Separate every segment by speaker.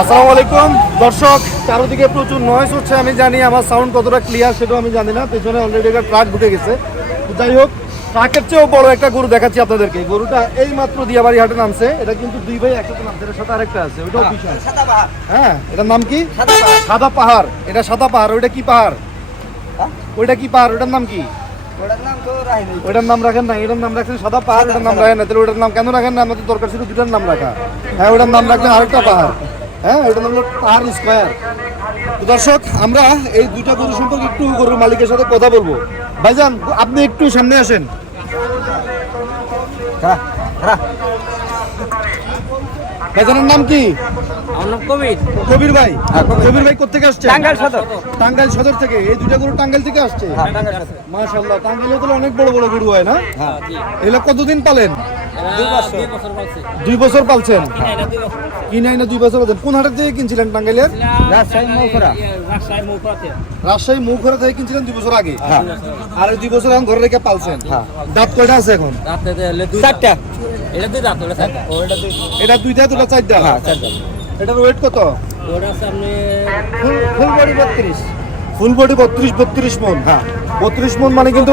Speaker 1: আসসালামু আলাইকুম। দর্শক চারদিকে প্রচুর নয়েস হচ্ছে আমি জানি আমার সাউন্ড কতটা ক্লিয়ার সেটাও আমি জানি না। পেছনে অলরেডি একটা ট্রাক ঢুকে গেছে। যাই হোক ট্রাকের চেয়েও বড় একটা গরু দেখাচ্ছি আপনাদেরকে। গরুটা এই মাত্র দিয়াবাড়ি হাটে নামছে। এটা কিন্তু দুই ভাই একসাথে নামছে। এটার সাথে আরেকটা আছে ওইটাও বিশাল হ্যাঁ এটার নাম কি? সাদা পাহাড়। এটা সাদা পাহাড় ওইটা কি পাহাড়? ওইটা কি পাহাড়? ওইটার নাম কি? ওইটার নাম রাখেন। না এটার নাম রাখছেন সাদা পাহাড় ওটার নাম রাখেন না তাহলে ওটার নাম কেন রাখেন না আমাদের দরকার ছিল দুটার নাম রাখা। হ্যাঁ ওটার নাম রাখবেন আরেকটা পাহাড়। হ্যাঁ নাম হলো পাহাড় স্কোয়ার তো দর্শক আমরা এই দুটা গরু সম্পর্কে একটু গরুর মালিকের সাথে কথা বলব। ভাইজান আপনি একটু সামনে আসেন। ভাইজানের নাম কি?
Speaker 2: কবির।
Speaker 1: কবির ভাই। কবির। ভাই কোথেকে আসছে
Speaker 2: টাঙ্গাইল সদর।
Speaker 1: টাঙ্গাইল সদর থেকে। এই দুটা গরু টাঙ্গাইল থেকে আসছে? মাশাআল্লাহ টাঙ্গাইলে তো অনেক বড় বড় গরু হয় না?
Speaker 2: হ্যাঁ
Speaker 1: এগুলো কতদিন পালেন?
Speaker 2: দুই বছর। দুই বছর বলছে
Speaker 1: দুই বছর পালছেন?
Speaker 2: কিনা এটা দুই বছর
Speaker 1: কিনাই না দুই বছর পালছেন। কোন হাটের থেকে কিনছিলেন টাঙ্গাইলের?
Speaker 2: রাজশাহী মৌখরা। রাজশাহী
Speaker 1: মৌখরা থেকে কিনছিলেন দুই বছর আগে?
Speaker 2: হ্যাঁ।
Speaker 1: আর দুই বছর এখন ঘরে রেখে পালছেন? দাঁত কয়টা আছে এখন?
Speaker 2: চারটা। এটা দুই ও এটা দুই হ্যাঁ
Speaker 1: এটার ওয়েট কত?
Speaker 2: ওটা আছে আপনি
Speaker 1: ফুল বডি বত্রিশ। ফুল বডি বত্রিশ বত্রিশ মন হ্যাঁ। বত্রিশ মন মানে কিন্তু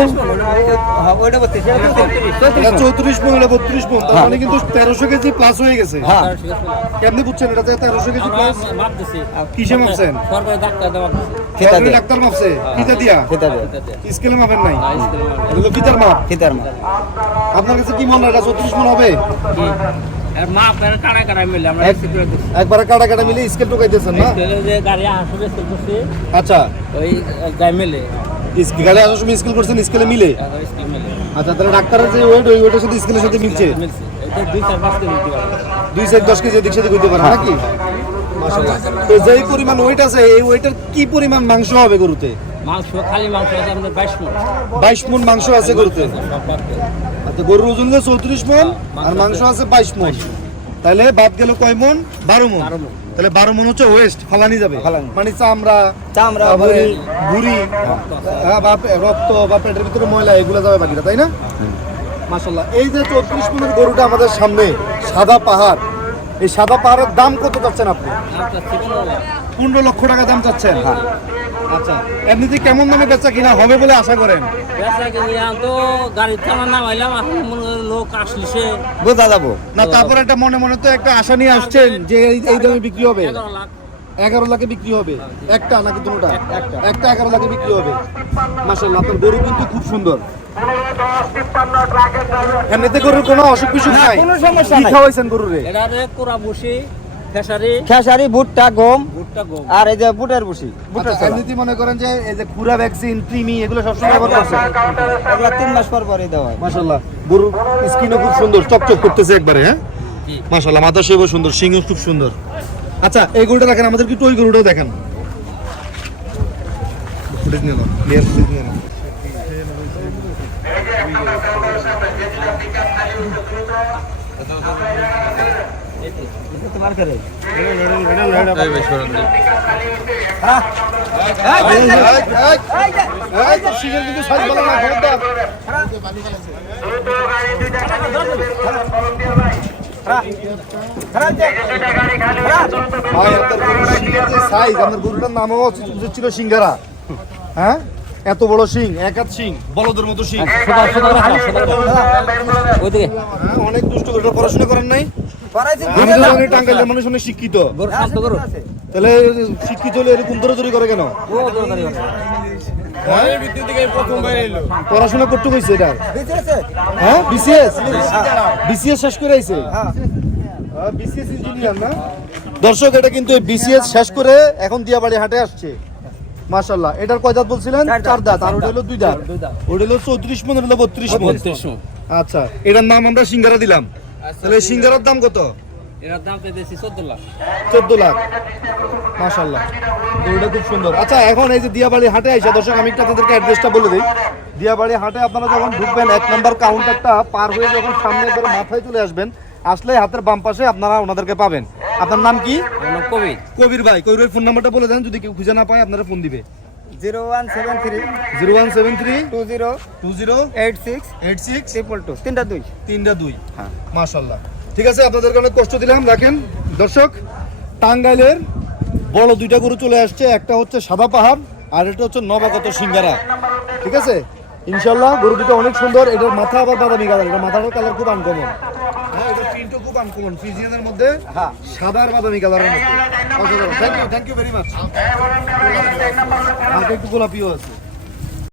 Speaker 1: এটা চৌত্রিশ মন এটা বত্রিশ মন তার মানে কিন্তু তেরোশো কেজি প্লাস হয়ে গেছে।
Speaker 2: হ্যাঁ।
Speaker 1: কেমনি বুঝছেন এটা থেকে তেরোশো কেজি প্লাস কিসে মাপছেন?
Speaker 2: ডাক্তার
Speaker 1: মাপছে? কিতা দিয়া? স্কেলে মাপেন নাই?
Speaker 2: হ্যাঁ, স্কেলে মাপ।
Speaker 1: ফিতার মাপ। আপনার কাছে কি মনে হয় এটা চৌত্রিশ মন হবে? একবারে কাটা কাটা মিলে স্কেল না?
Speaker 2: যে গাড়ি আসবে
Speaker 1: আচ্ছা।
Speaker 2: ওই মিলে।
Speaker 1: গাড়ি আসার সময় স্কেল করছেন স্কেলে মিলে?
Speaker 2: এখন স্কেল মিলে।
Speaker 1: আচ্ছা তাহলে ডাক্তারের যে ওয়েট ওই ওয়েটের সাথে স্কেলের সাথে মিলছে?
Speaker 2: মিলছে। দুই চার
Speaker 1: দশ কেজি এদিক সাথে হইতে পারে নাকি? তো যেই পরিমাণ ওয়েট আছে এই ওয়েটের কি পরিমাণ মাংস হবে গরুতে?
Speaker 2: মাংস খালি মাংস আছে আমাদের বাইশ মন।
Speaker 1: বাইশ মন মাংস আছে গরুতে? গরুর ওজন হলো চৌত্রিশ মন আর মাংস আছে বাইশ মন। তাহলে বাদ গেল কয় মন? বারো মন। তাহলে বারো মন হচ্ছে ওয়েস্ট ফালানি যাবে। মানে চামড়া
Speaker 3: চামড়া, ভুড়ি।
Speaker 1: হ্যাঁ, বা রক্ত বা পেটের ভিতরে ময়লা এগুলো যাবে বাকিটা তাই না? মাসাল্লাহ এই যে চৌত্রিশ মনের গরুটা আমাদের সামনে সাদা পাহাড় এই সাদা পাহাড়ের দাম কত চাচ্ছেন আপনি। পনেরো লক্ষ টাকা দাম চাচ্ছেন। আচ্ছা এমনিতে কেমন দামে বেচা কিনা হবে বলে আশা করেন?
Speaker 2: হয়
Speaker 3: বোঝা যাব।
Speaker 1: না তারপর একটা মনে মনে তো একটা আশা নিয়ে আসছেন যে এই- এই দামে বিক্রি হবে।
Speaker 2: এগারো লাখে।
Speaker 1: বিক্রি হবে। একটা নাকি দুটোটা একটা। এগারো লাখে বিক্রি হবে। মাসাল্লাহ আপনার গরু কিন্তু খুব সুন্দর। এমনিতে গরুর কোনো অসুখ বিসুখ নাই।
Speaker 3: কোনো সমস্যা
Speaker 1: কি
Speaker 3: নাই।
Speaker 1: খাওয়াইছেন গরুরে?
Speaker 2: এটা রে কোরা বসি খেসারি।
Speaker 3: খেসারি ভুট্টা গম।
Speaker 2: ভুট্টা গম।
Speaker 3: আর এই যে বুটের বুসি বুটের
Speaker 1: আচ্ছা, এমনিতে মনে করেন যে এই যে খুরা ভ্যাকসিন এগুলো সবসময় ব্যবহার করছেন?
Speaker 3: এগুলো তিন মাস পর পরে দেওয়া হয়।
Speaker 1: মাশাল্লাহ গরুর স্কিনও খুব সুন্দর চকচক করতেছে একবারে হ্যাঁ?
Speaker 2: জি।
Speaker 1: মাশাল্লাহ মাথা শেপও সুন্দর সিংও খুব সুন্দর। আচ্ছা এই গরুটা দেখেন আমাদের কি ওই গরুটাও দেখেন। ফুটেজ নিয়ে নাও, clear নিয়ে নাও। এই, এই, এই, এই, তোর সিংহের কিন্তু size ভালো না, খবরদার। ভাই, আপনার গরুর শিংয়ের যে size, আপনার গরুটার নামও ছিল সিংহারা হ্যাঁ এত বড় সিং এক হাত সিং বলদের মতো সিং
Speaker 2: ওইদিকে।
Speaker 1: হ্যাঁ, অনেক দুষ্ট গরুটা পড়াশোনা করেন নাই? আমি তো জানি টাঙ্গাইলের মানুষ অনেক শিক্ষিত।
Speaker 2: গরু শান্ত করো।
Speaker 1: তাহলে শিক্ষিত হলে এরকম দৌড়াদৌড়ি করে কেন? হ্যাঁ? পড়াশোনা করতে কইছে এটা? হ্যাঁ? বিসিএস? বিসিএস শেষ করে আইছে? বিসিএস ইঞ্জিনিয়ার না? দর্শক এটা কিন্তু বিসিএস শেষ করে এখন দিয়াবাড়ি হাটে আসছে। মাশাল্লাহ এটার কয় দাঁত বলছিলেন?
Speaker 3: চার দাঁত।
Speaker 1: আর ওটা হলো দুই দাঁত। ওটা হলো চৌত্রিশ মন হলো বত্রিশ মন। আচ্ছা। এটার নাম আমরা সিঙ্গারা দিলাম। তাহলে এই সিঙ্গারার দাম কত?
Speaker 2: এটার দাম পেয়েছি চোদ্দ লাখ।
Speaker 1: চোদ্দ লাখ। মাশাল্লাহ গরুটা খুব সুন্দর। আচ্ছা এখন এই যে দিয়াবাড়ি হাটে আইসা দর্শক আমি একটু আপনাদেরকে অ্যাড্রেসটা বলে দিই। দিয়াবাড়ি হাটে আপনারা যখন ঢুকবেন এক নম্বর কাউন্টারটা পার হয়ে যখন সামনে একবার মাথায় চলে আসবেন আসলে হাতের বাম পাশে আপনারা ওনাদেরকে পাবেন। আপনার নাম কি?
Speaker 2: কবির।
Speaker 1: কবির ভাই কবিরের ফোন নাম্বারটা বলে দেন যদি কেউ খুঁজে না পায় আপনারা ফোন দিবে।
Speaker 3: Zero one seven three
Speaker 1: zero one seven three
Speaker 3: two zero
Speaker 1: two zero
Speaker 3: eight six
Speaker 1: eight six
Speaker 3: triple two তিনটা দুই।
Speaker 1: তিনটা দুই। মাশাল্লাহ ঠিক আছে আপনাদেরকে অনেক কষ্ট দিলাম রাখেন। দর্শক টাঙ্গাইলের বড় দুইটা গরু চলে আসছে একটা হচ্ছে সাদা পাহাড় আর এটা হচ্ছে নবাগত সিঙ্গারা। ঠিক আছে? ইনশাল্লাহ গরু দুটো অনেক সুন্দর এটার মাথা আবার বাদামি কালার এটা মাথাটার কালার খুব আনকমন হ্যাঁ প্রিন্টও খুব আনকমন ফিজিয়ানের মধ্যে
Speaker 3: হ্যাঁ।
Speaker 1: সাদা আর বাদামি কালারের মধ্যে thank you thank you very much একটু গোলাপিও আছে